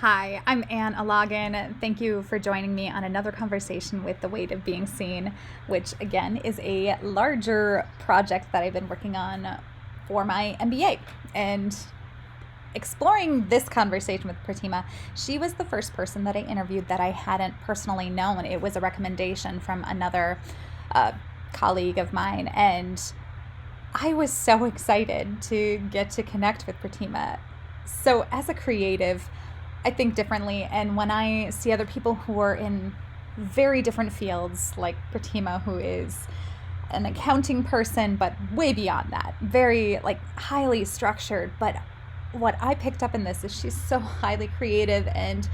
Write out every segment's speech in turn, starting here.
Hi, I'm Ann Alagan. Thank you for joining me on another conversation with The Weight of Being Seen, which again is a larger project that I've been working on for my MBA. And exploring this conversation with Pratima, she was the first person that I interviewed that I hadn't personally known. It was a recommendation from another colleague of mine, and I was so excited to get to connect with Pratima. So as a creative, I think differently, and when I see other people who are in very different fields, like Pratima, who is an accounting person, but way beyond that, very highly structured. But what I picked up in this is she's so highly creative and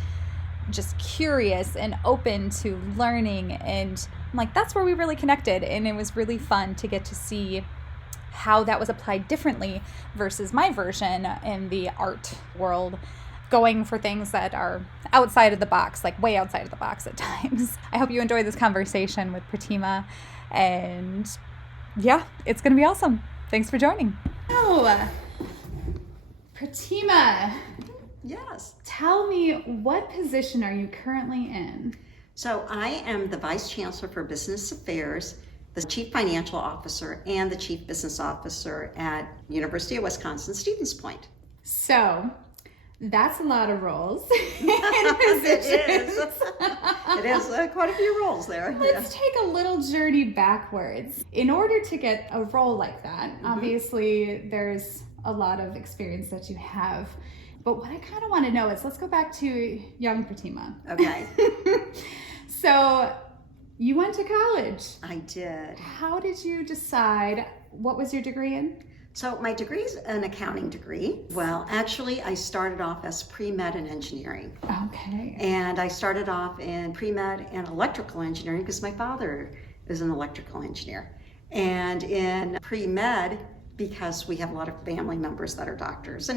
just curious and open to learning, and I'm like, that's where we really connected, and it was really fun to get to see how that was applied differently versus my version in the art world, going for things that are outside of the box, like way outside of the box at times. I hope you enjoy this conversation with Pratima, and yeah, it's going to be awesome. Thanks for joining. Oh, Pratima. Yes. Tell me, what position are you currently in? So I am the Vice Chancellor for Business Affairs, the Chief Financial Officer, and the Chief Business Officer at University of Wisconsin-Stevens Point. So that's a lot of roles. It is. It is quite a few roles there. Let's take a little journey backwards. In order to get a role like that, obviously there's a lot of experience that you have. But what I kind of want to know is, let's go back to young Pratima. Okay. So you went to college. I did. How did you decide? What was your degree in? So my degree is an accounting degree. Well, actually, I started off as pre-med in engineering. Okay. And I started off in pre-med and electrical engineering because my father is an electrical engineer. And in pre-med, because we have a lot of family members that are doctors.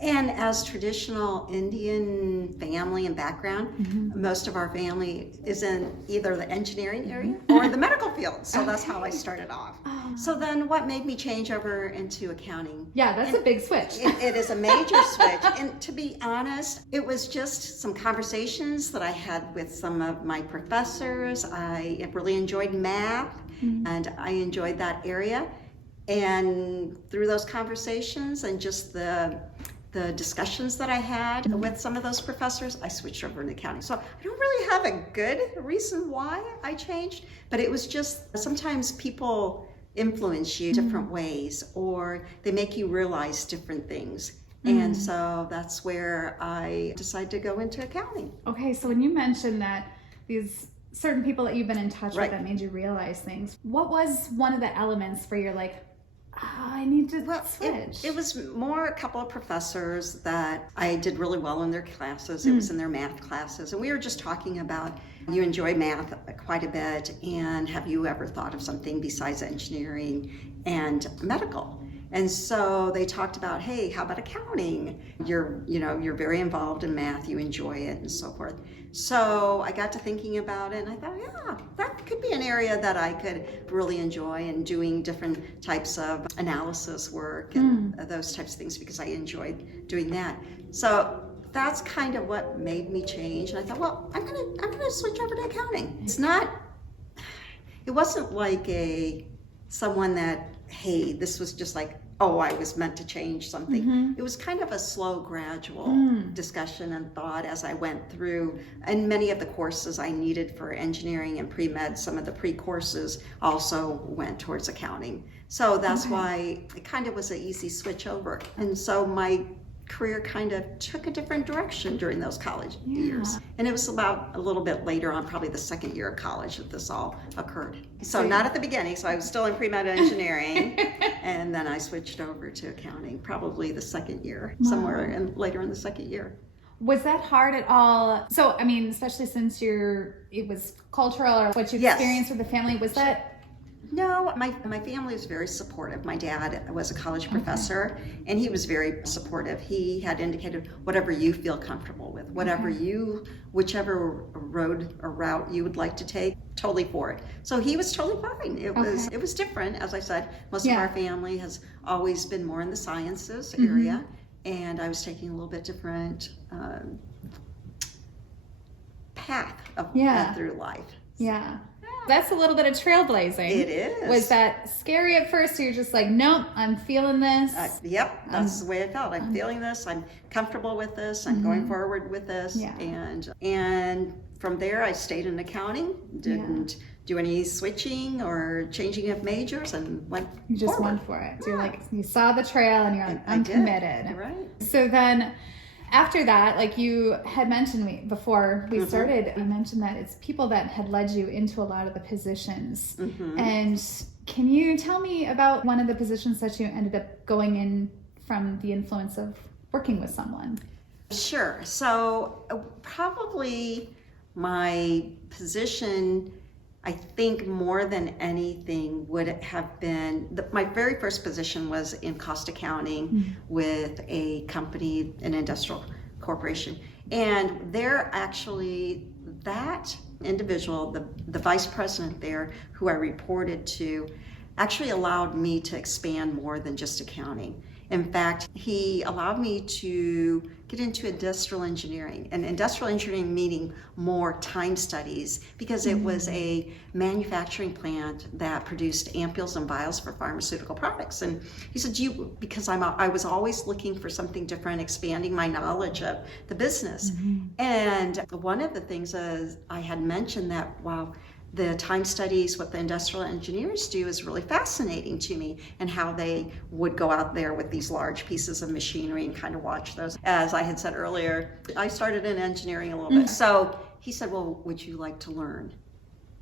And as traditional Indian family and background, most of our family is in either the engineering area or the medical field. So that's how I started off. So then what made me change over into accounting? Yeah, that's a big switch. It is a major switch. And to be honest, it was just some conversations that I had with some of my professors. I really enjoyed math, and I enjoyed that area. And through those conversations and just the discussions that I had with some of those professors, I switched over into accounting. So I don't really have a good reason why I changed, but it was just sometimes people influence you different ways, or they make you realize different things. And so that's where I decided to go into accounting. Okay, so when you mentioned that these certain people that you've been in touch Right. with that made you realize things, what was one of the elements where you're like, I need to switch? It was more a couple of professors that I did really well in their classes. It was in their math classes. And we were just talking about, you enjoy math quite a bit, and have you ever thought of something besides engineering and medical? And so they talked about, hey, how about accounting? You're very involved in math, you enjoy it, and so forth. So I got to thinking about it, and I thought, yeah, that could be an area that I could really enjoy, and doing different types of analysis work and those types of things, because I enjoyed doing that. So that's kind of what made me change. And I thought, well, I'm gonna switch over to accounting. It wasn't like someone that, hey, this was just like, oh, I was meant to change something. It was kind of a slow, gradual discussion and thought as I went through. And many of the courses I needed for engineering and pre-med, some of the pre-courses also went towards accounting. So that's why it kind of was an easy switch over. And so my career kind of took a different direction during those college years. And it was about a little bit later on, probably the second year of college, that this all occurred. So not at the beginning, so I was still in pre-med engineering, and then I switched over to accounting, probably the second year, somewhere later in the second year. Was that hard at all? So, I mean, especially since it was cultural, or what you experienced with the family, was that? No, my family is very supportive. My dad was a college professor, and he was very supportive. He had indicated, whatever you feel comfortable with, whichever road or route you would like to take, totally for it. So he was totally fine. It was different, as I said. Most of our family has always been more in the sciences area, and I was taking a little bit different path of through life. Yeah. That's a little bit of trailblazing. It is. Was that scary at first? Or you're just like, nope, I'm feeling this. Yep, that's the way I felt. I'm feeling this. I'm comfortable with this. I'm going forward with this. Yeah. And from there, I stayed in accounting. Didn't do any switching or changing of majors, and went. You just forward. went for it. So you're like, you saw the trail, and you're like, I'm committed. Right. So then, after that, like you had mentioned before we started, you mentioned that it's people that had led you into a lot of the positions. And can you tell me about one of the positions that you ended up going in from the influence of working with someone? Sure. So probably my position, I think more than anything, would have been my very first position was in cost accounting with a company, an industrial corporation. And they're actually, that individual, the vice president there, who I reported to, actually allowed me to expand more than just accounting. In fact, he allowed me to get into industrial engineering, and industrial engineering meaning more time studies, because it was a manufacturing plant that produced ampules and vials for pharmaceutical products. And he said, because I was always looking for something different, expanding my knowledge of the business. And one of the things is I had mentioned that, wow, the time studies, what the industrial engineers do, is really fascinating to me, and how they would go out there with these large pieces of machinery and kind of watch those. As I had said earlier, I started in engineering a little bit. So he said, well, would you like to learn?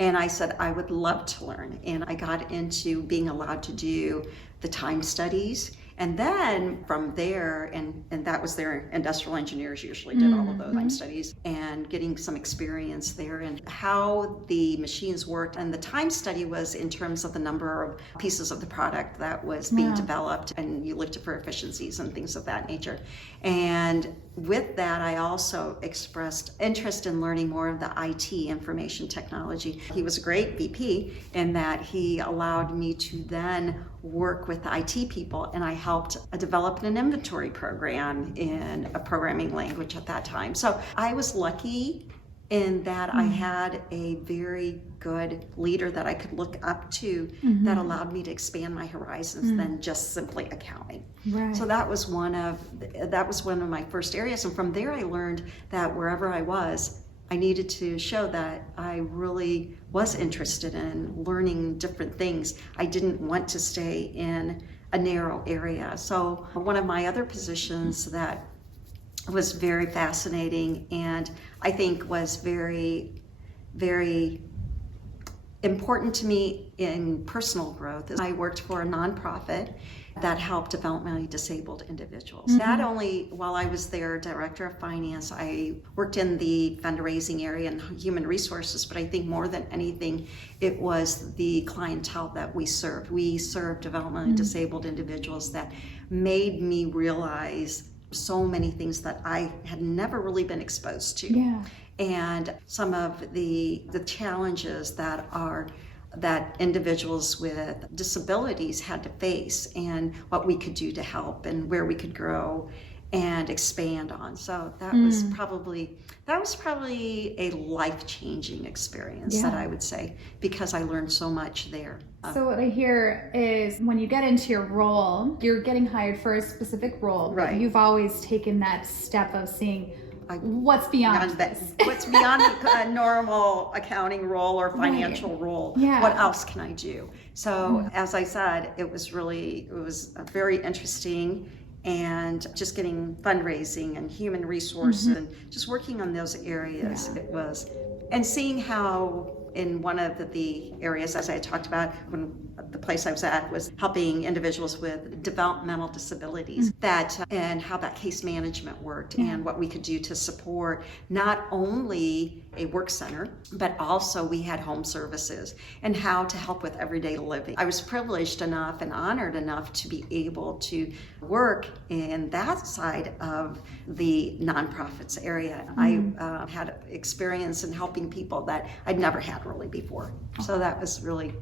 And I said, I would love to learn. And I got into being allowed to do the time studies. And then from there, and that was their industrial engineers usually did all of those time studies, and getting some experience there and how the machines worked. And the time study was in terms of the number of pieces of the product that was being developed, and you looked for efficiencies and things of that nature. And with that, I also expressed interest in learning more of the IT, information technology. He was a great VP in that he allowed me to then work with the IT people, and I helped develop an inventory program in a programming language at that time. So I was lucky in that I had a very good leader that I could look up to that allowed me to expand my horizons than just simply accounting. Right. So that was one of my first areas, and from there I learned that wherever I was, I needed to show that I really was interested in learning different things. I didn't want to stay in a narrow area. So one of my other positions that was very fascinating, and I think was very, very important to me in personal growth, is I worked for a nonprofit that helped developmentally disabled individuals. Not only while I was their director of finance, I worked in the fundraising area and human resources, but I think more than anything, it was the clientele that we served. We served developmentally disabled individuals that made me realize so many things that I had never really been exposed to. Yeah. And some of the challenges that individuals with disabilities had to face, and what we could do to help, and where we could grow and expand on. So that was probably a life-changing experience that I would say, because I learned so much there. So what I hear is when you get into your role, you're getting hired for a specific role, but you've always taken that step of seeing what's beyond this. What's beyond a normal accounting role or financial role? Yeah. What else can I do? So as I said, it was very interesting, and just getting fundraising and human resource and just working on those areas. It was, and seeing how in one of the areas, as I talked about, when the place I was at was helping individuals with developmental disabilities, and how that case management worked, and what we could do to support not only a work center, but also we had home services, and how to help with everyday living. I was privileged enough and honored enough to be able to work in that side of the nonprofits area. I had experience in helping people that I'd never had really before. So that was really,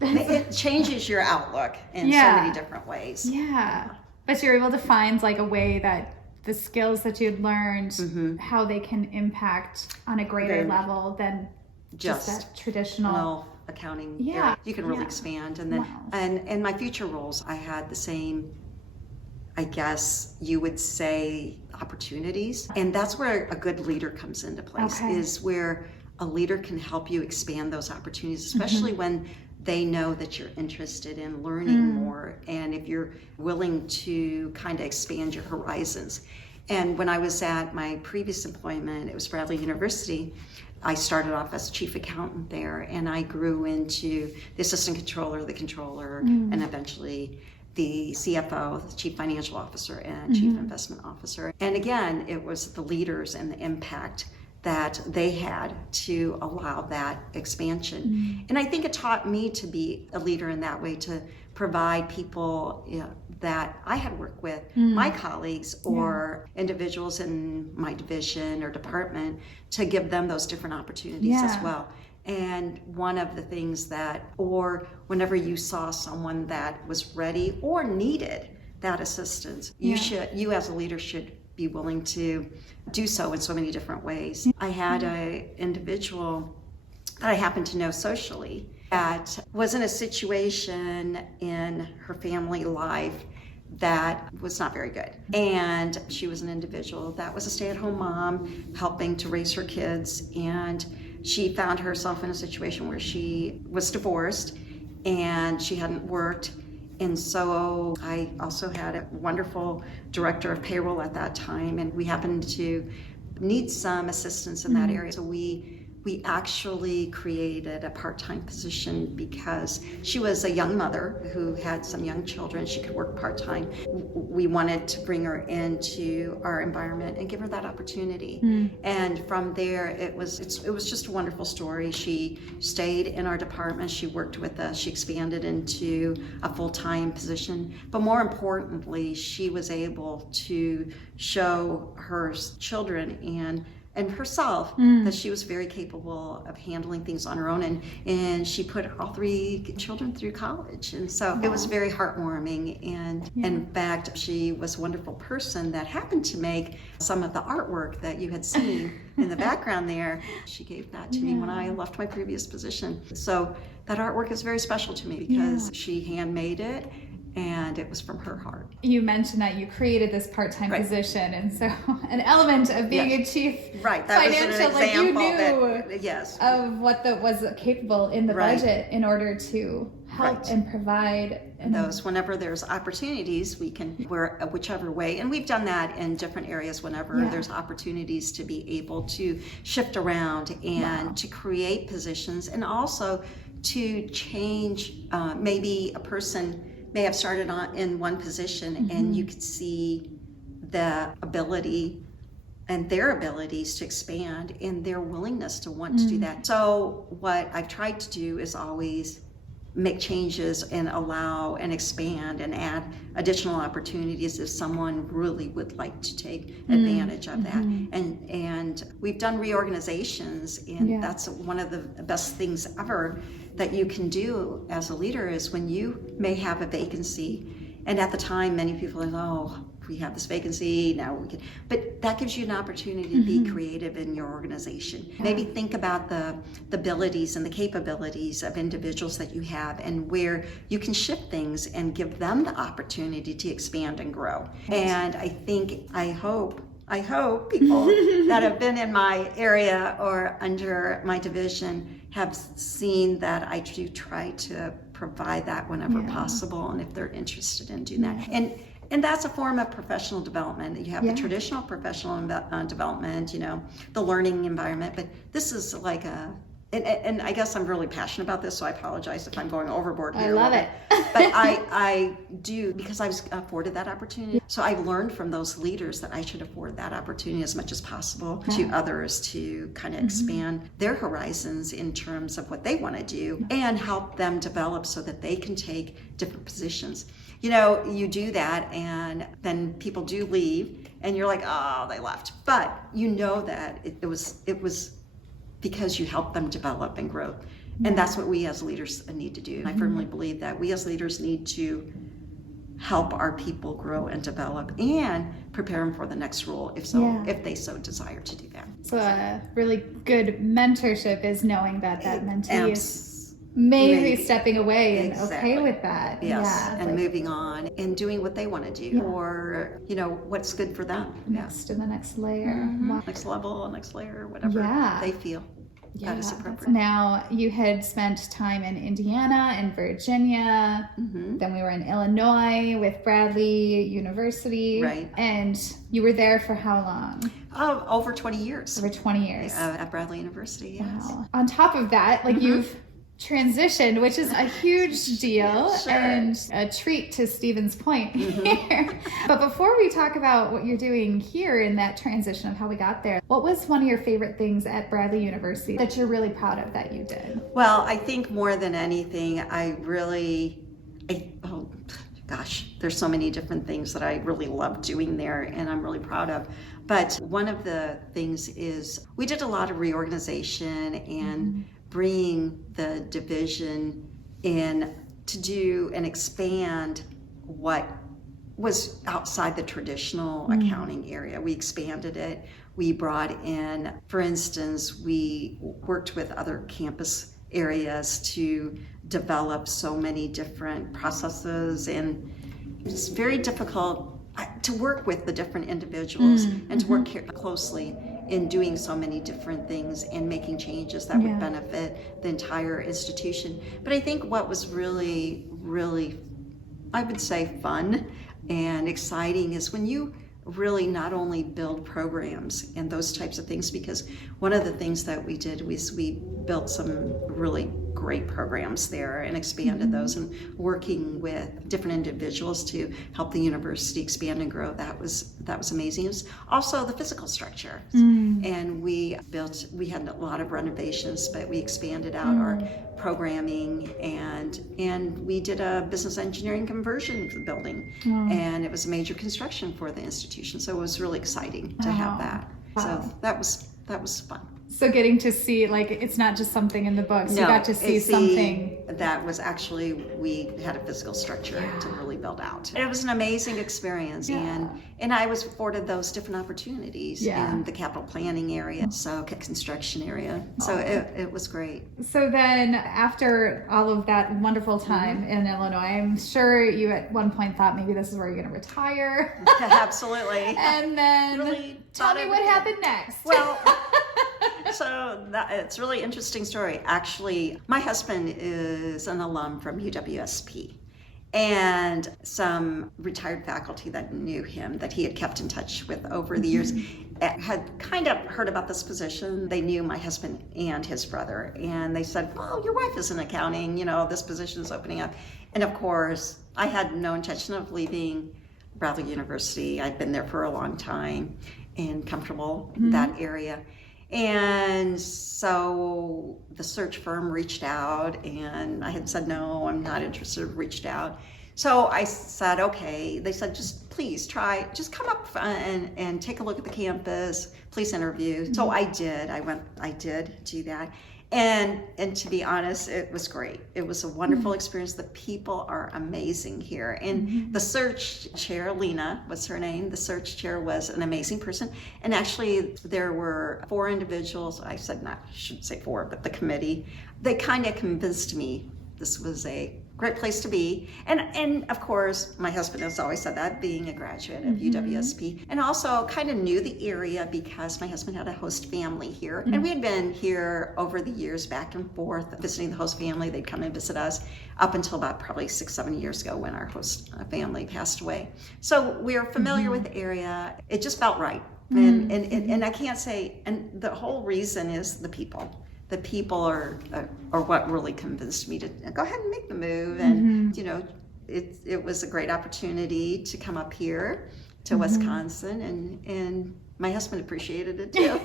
it changes your outlook in so many different ways. Yeah. But you're able to find like a way that the skills that you'd learned, how they can impact on a greater level than just that traditional accounting. Yeah. You can really expand. And then, and my future roles, I had the same, I guess you would say, opportunities. And that's where a good leader comes into place, is where a leader can help you expand those opportunities, especially when they know that you're interested in learning more, and if you're willing to kind of expand your horizons. And when I was at my previous employment, it was Bradley University, I started off as chief accountant there, and I grew into the assistant controller, the controller, and eventually the CFO, the chief financial officer, and chief investment officer. And again, it was the leaders and the impact that they had to allow that expansion. And I think it taught me to be a leader in that way, to provide people that I had worked with, my colleagues or individuals in my division or department, to give them those different opportunities as well. And one of the things that, or whenever you saw someone that was ready or needed that assistance, you as a leader should be willing to do so in so many different ways. I had an individual that I happened to know socially that was in a situation in her family life that was not very good. And she was an individual that was a stay-at-home mom helping to raise her kids, and she found herself in a situation where she was divorced and she hadn't worked. And so I also had a wonderful director of payroll at that time, and we happened to need some assistance in that area. So we actually created a part-time position because she was a young mother who had some young children. She could work part-time. We wanted to bring her into our environment and give her that opportunity. And from there, it was just a wonderful story. She stayed in our department. She worked with us. She expanded into a full-time position. But more importantly, she was able to show her children and herself that she was very capable of handling things on her own, and she put all 3 children through college. And so it was very heartwarming. And in fact, she was a wonderful person that happened to make some of the artwork that you had seen in the background there. She gave that to me when I left my previous position. So that artwork is very special to me because she handmade it, and it was from her heart. You mentioned that you created this part-time position, and so an element of being a chief that financial, was an example, like you knew of what was capable in the budget in order to help and provide. And those, whenever there's opportunities, we can work whichever way. And we've done that in different areas whenever there's opportunities to be able to shift around and to create positions, and also to change. Maybe a person may have started on in one position, and you could see the ability and their abilities to expand and their willingness to want to do that. So what I've tried to do is always make changes and allow and expand and add additional opportunities if someone really would like to take advantage of that. And we've done reorganizations, and that's one of the best things ever that you can do as a leader, is when you may have a vacancy, and at the time many people are like, oh, we have this vacancy, now we can, but that gives you an opportunity to be creative in your organization. Maybe think about the abilities and the capabilities of individuals that you have, and where you can shift things and give them the opportunity to expand and grow. And I hope people that have been in my area or under my division have seen that I do try to provide that whenever possible, and if they're interested in doing that. And that's a form of professional development. You have the traditional professional development, the learning environment, but this is like and I guess I'm really passionate about this, so I apologize if I'm going overboard here. I love it. But I do, because I was afforded that opportunity. So I've learned from those leaders that I should afford that opportunity as much as possible to others, to kind of expand their horizons in terms of what they want to do, and help them develop so that they can take different positions. You do that, and then people do leave, and you're like, oh, they left. But that it was because you help them develop and grow. And that's what we as leaders need to do. And I firmly believe that we as leaders need to help our people grow and develop and prepare them for the next role if they so desire to do that. So a really good mentorship is knowing that mentee is maybe stepping away and okay with that. Yes, yeah, and moving on and doing what they want to do or, what's good for them. Next to the next layer. Mm-hmm. Wow. Next level, next layer, whatever they feel. That is appropriate. Now, you had spent time in Indiana and Virginia. Mm-hmm. Then we were in Illinois with Bradley University. Right. And you were there for how long? Over 20 years. Over 20 years. At Bradley University, yes. Wow. On top of that, you've transitioned, which is a huge deal and a treat to Stephen's point here. But before we talk about what you're doing here in that transition of how we got there, what was one of your favorite things at Bradley University that you're really proud of that you did? Well, I think more than anything, there's so many different things that I really love doing there and I'm really proud of. But one of the things is we did a lot of reorganization and bringing the division in to do and expand what was outside the traditional accounting area. We expanded it. We brought in, for instance, we worked with other campus areas to develop so many different processes, and it's very difficult to work with the different individuals and to work closely in doing so many different things and making changes that would benefit the entire institution. But I think what was really, really, I would say, fun and exciting is when you really not only build programs and those types of things, because one of the things that we did was we built some really great programs there and expanded those, and working with different individuals to help the university expand and grow. That was amazing. It was also the physical structure, and we had a lot of renovations, but we expanded out our programming, and we did a business engineering conversion of the building, and it was a major construction for the institution. So it was really exciting to have that. So that was fun. So getting to see, it's not just something in the books. You got to see something. That was actually, we had a physical structure to really build out. It was an amazing experience, and I was afforded those different opportunities in the capital planning area, so construction area. So it was great. So then after all of that wonderful time in Illinois, I'm sure you at one point thought maybe this is where you're going to retire. Absolutely. And then really tell me what happened next. Well, so it's a really interesting story. Actually, my husband is an alum from UWSP, and some retired faculty that knew him, that he had kept in touch with over the years, had kind of heard about this position. They knew my husband and his brother, and they said, well, your wife is in accounting, this position is opening up. And of course, I had no intention of leaving Bradley University. I'd been there for a long time and comfortable in that area. And so the search firm reached out, and I had said, no, I'm not interested, reached out. So I said, okay. They said, just please just come up and take a look at the campus, please interview. So I did, I did do that. And to be honest, it was great. It was a wonderful experience. The people are amazing here. And the search chair, Lena was her name, the search chair was an amazing person. And actually there were 4 individuals, I shouldn't say 4, but the committee, they kind of convinced me this was a great place to be. And of course, my husband has always said that, being a graduate of UWSP, and also kind of knew the area because my husband had a host family here. And we had been here over the years, back and forth, visiting the host family. They'd come and visit us up until about probably 6-7 years ago when our host family passed away. So we are familiar with the area. It just felt right. And I can't say, and the whole reason is the people. The people are what really convinced me to go ahead and make the move. And, it was a great opportunity to come up here to Wisconsin, and my husband appreciated it too.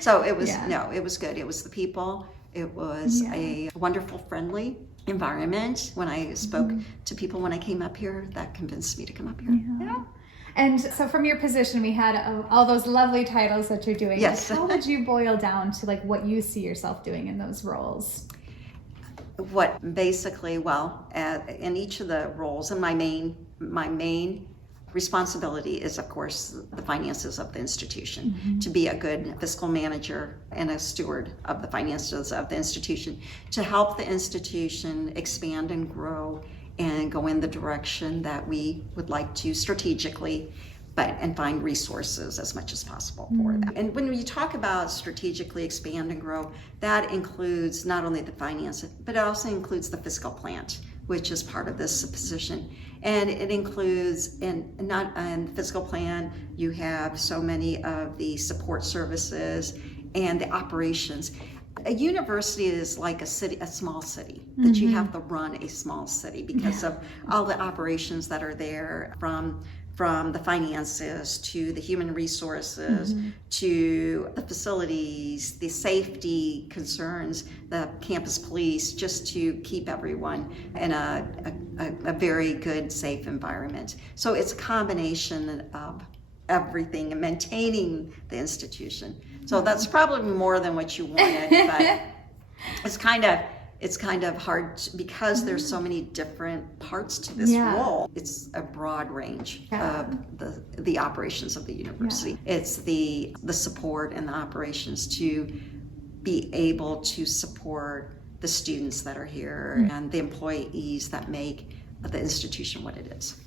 So it was, it was good. It was the people. It was a wonderful, friendly environment. When I spoke to people when I came up here, that convinced me to come up here. Yeah. And so from your position, we had all those lovely titles that you're doing. Yes. How would you boil down to what you see yourself doing in those roles? What basically, in each of the roles, and my my main responsibility is, of course, the finances of the institution, to be a good fiscal manager and a steward of the finances of the institution, to help the institution expand and grow and go in the direction that we would like to strategically, and find resources as much as possible for that. And when you talk about strategically expand and grow, that includes not only the finance, but it also includes the fiscal plant, which is part of this position. And it includes, in the fiscal plan, you have so many of the support services and the operations. A university is like a city, a small city, that you have to run a small city because of all the operations that are there, from the finances to the human resources to the facilities, the safety concerns, the campus police, just to keep everyone in a very good, safe environment. So it's a combination of everything and maintaining the institution. So that's probably more than what you wanted, but it's kind of hard because there's so many different parts to this role. It's a broad range of the operations of the university. It's the support and the operations to be able to support the students that are here and the employees that make the institution what it is.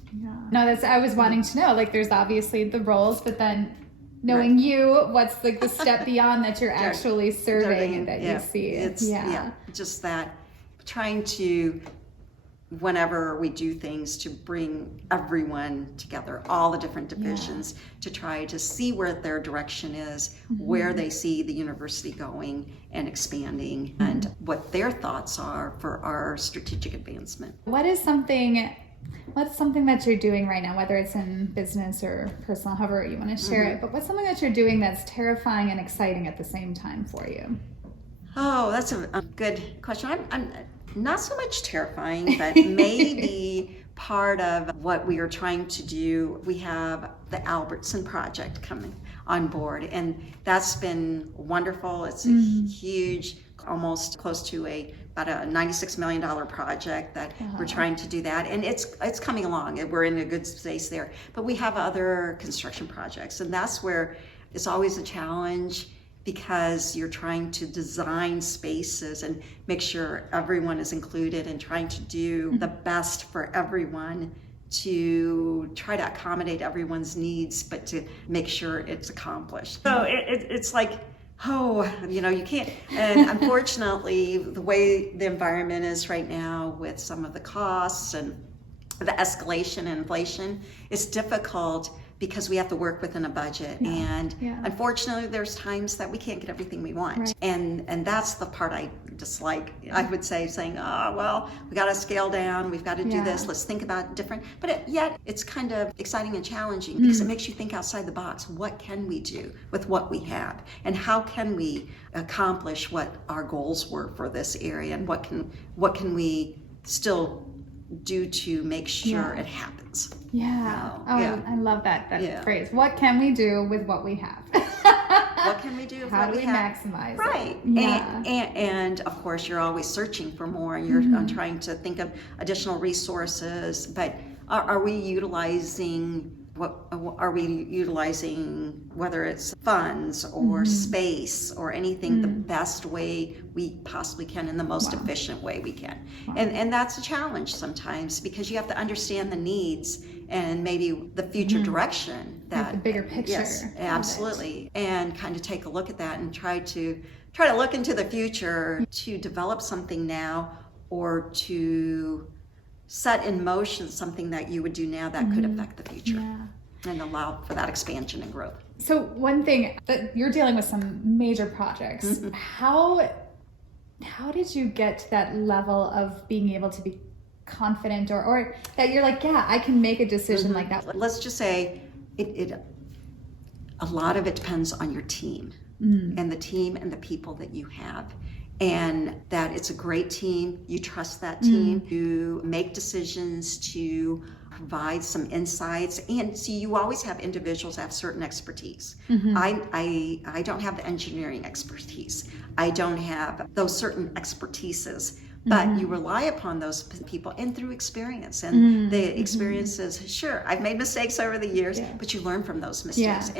No, I was wanting to know, like, there's obviously the roles, but then knowing you, what's like the step beyond that you're actually serving that you see. It's just that trying to, whenever we do things, to bring everyone together, all the different divisions, to try to see where their direction is, where they see the university going and expanding, and what their thoughts are for our strategic advancement. What's something that you're doing right now, whether it's in business or personal, however you want to share it, but what's something that you're doing that's terrifying and exciting at the same time for you? Oh, that's a good question. I'm not so much terrifying, but maybe part of what we are trying to do. We have the Albertson project coming on board, and that's been wonderful. It's a huge, almost close to about a $96 million project that we're trying to do that, and it's coming along, and we're in a good space there. But we have other construction projects, and that's where it's always a challenge, because you're trying to design spaces and make sure everyone is included and trying to do the best for everyone, to try to accommodate everyone's needs, but to make sure it's accomplished. So it's like, you can't, and unfortunately, the way the environment is right now with some of the costs and the escalation and inflation, it's difficult because we have to work within a budget. And unfortunately, there's times that we can't get everything we want. And that's the part I dislike. I would say, saying, we got to scale down, we've got to do this, let's think about different. But yet it's kind of exciting and challenging because it makes you think outside the box. What can we do with what we have? And how can we accomplish what our goals were for this area? And what can we still do to make sure it happens? I love that phrase. What can we do with what we have? What can we do with How what do we we have? maximize Right. it? And of course, you're always searching for more, and you're trying to think of additional resources, but are we utilizing whether it's funds or space or anything, the best way we possibly can, in the most efficient way we can. And that's a challenge sometimes, because you have to understand the needs and maybe the future direction, that the bigger picture. Yes, absolutely. And kind of take a look at that and try to look into the future, to develop something now, or to set in motion something that you would do now that could affect the future and allow for that expansion and growth. So one thing, that you're dealing with some major projects. How did you get to that level of being able to be confident, or that you're like, I can make a decision like that? Let's just say a lot of it depends on your team and the team and the people that you have. And that it's a great team, you trust that team, you make decisions, to provide some insights. And see, you always have individuals that have certain expertise. I don't have the engineering expertise. I don't have those certain expertises, but you rely upon those people and through experience. And the experiences, sure, I've made mistakes over the years, but you learn from those mistakes.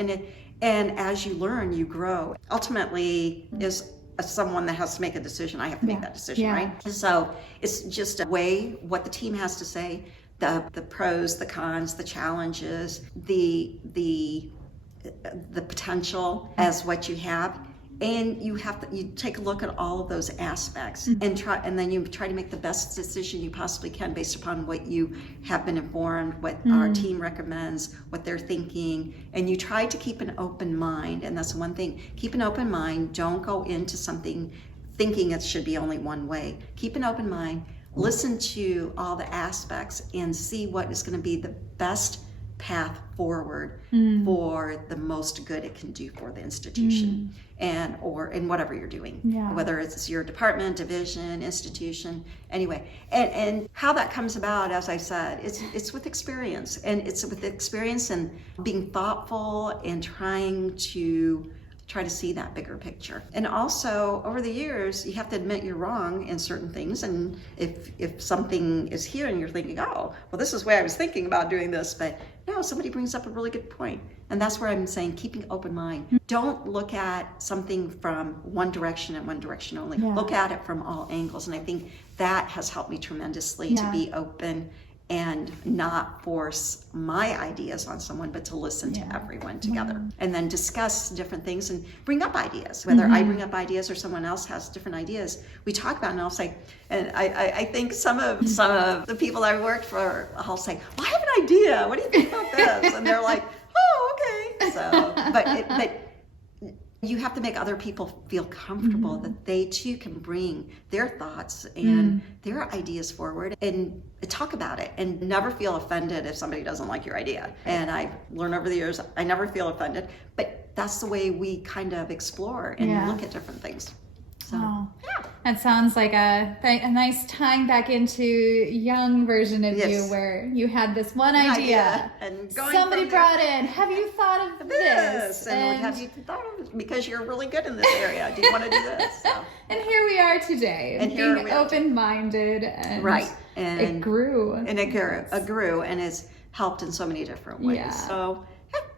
And as you learn, you grow. Ultimately, is someone that has to make a decision. I have to make that decision, right? So it's just a way what the team has to say, the pros, the cons, the challenges, the potential as what you have. And you take a look at all of those aspects and then you try to make the best decision you possibly can based upon what you have been informed, what our team recommends, what they're thinking, and you try to keep an open mind. And that's one thing, keep an open mind. Don't go into something thinking it should be only one way. Keep an open mind, listen to all the aspects and see what is going to be the best path forward for the most good it can do for the institution and or in whatever you're doing, whether it's your department, division, institution, anyway. And how that comes about, as I said, it's with experience, and it's with experience and being thoughtful and trying to see that bigger picture. And also, over the years, you have to admit you're wrong in certain things. And if something is here and you're thinking, oh, well, this is the way I was thinking about doing this, but no, somebody brings up a really good point. And that's where I'm saying keeping open mind. Don't look at something from one direction and one direction only. Look at it from all angles. And I think that has helped me tremendously to be open and not force my ideas on someone, but to listen to everyone together and then discuss different things and bring up ideas. Whether I bring up ideas or someone else has different ideas, we talk about it, and I'll say, and I think some of the people I worked for, I'll say, well, I have an idea. What do you think about this? And they're like, oh, okay. So, but you have to make other people feel comfortable that they too can bring their thoughts and their ideas forward and talk about it, and never feel offended if somebody doesn't like your idea. And I've learned over the years, I never feel offended, but that's the way we kind of explore and look at different things. So, that sounds like a nice tying back into young version of you, where you had this one idea and somebody brought in, have you thought of this? And have you thought of it? Because you're really good in this area. Do you want to do this? So. And here we are today, and being open-minded, and and it grew. And it grew, and it's helped in so many different ways. Yeah. So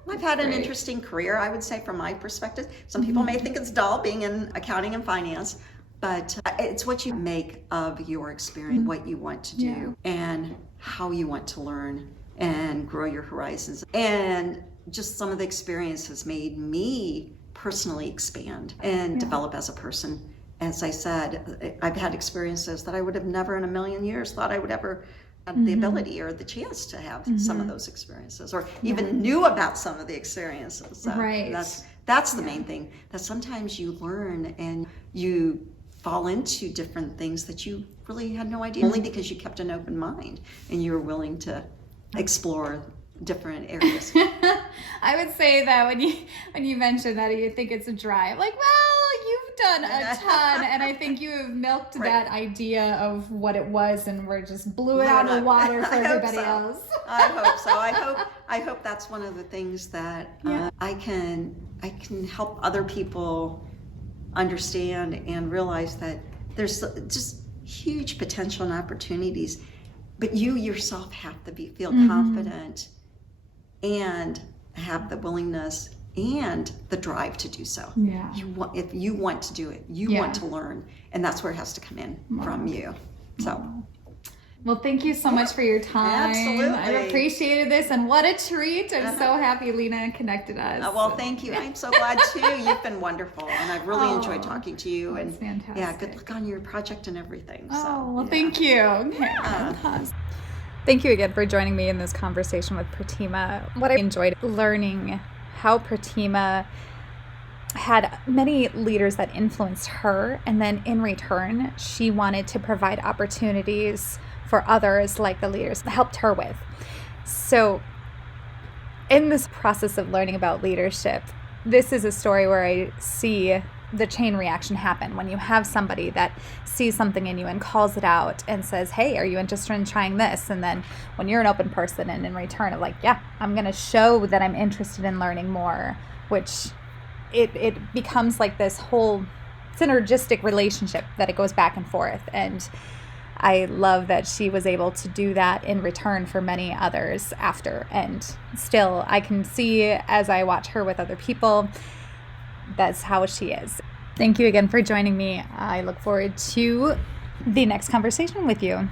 I've had an interesting career, I would say, from my perspective. Some people may think it's dull being in accounting and finance, but it's what you make of your experience, what you want to do, and how you want to learn and grow your horizons. And just some of the experiences made me personally expand and develop as a person. As I said, I've had experiences that I would have never in a million years thought I would ever have the ability or the chance to have some of those experiences, or even knew about some of the experiences. So that's the main thing, that sometimes you learn and you fall into different things that you really had no idea, only because you kept an open mind and you were willing to explore different areas. I would say that when you mentioned that, you think it's a drive. Like, well, you've done a ton, and I think you have milked that idea of what it was, and we're just blew it out of the water for everybody else. I hope so. I hope that's one of the things that I can help other people understand and realize that there's just huge potential and opportunities, but you yourself have to feel confident and have the willingness and the drive to do so. If you want to do it, you want to learn, and that's where it has to come in from you. So. Well, thank you so much for your time. Absolutely. I appreciated this, and what a treat. I'm so happy Lena connected us. Well, thank you. I'm so glad too. You've been wonderful, and I've really enjoyed talking to you. That's fantastic. Yeah, good luck on your project and everything. Thank you. Thank you again for joining me in this conversation with Pratima. What I enjoyed learning how Pratima had many leaders that influenced her, and then in return, she wanted to provide opportunities for others like the leaders helped her with. So in this process of learning about leadership, this is a story where I see the chain reaction happen when you have somebody that sees something in you and calls it out and says, hey, are you interested in trying this? And then when you're an open person and in return of like, yeah, I'm going to show that I'm interested in learning more, which it becomes like this whole synergistic relationship that it goes back and forth. And I love that she was able to do that in return for many others after. And still, I can see as I watch her with other people, that's how she is. Thank you again for joining me. I look forward to the next conversation with you.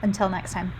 Until next time.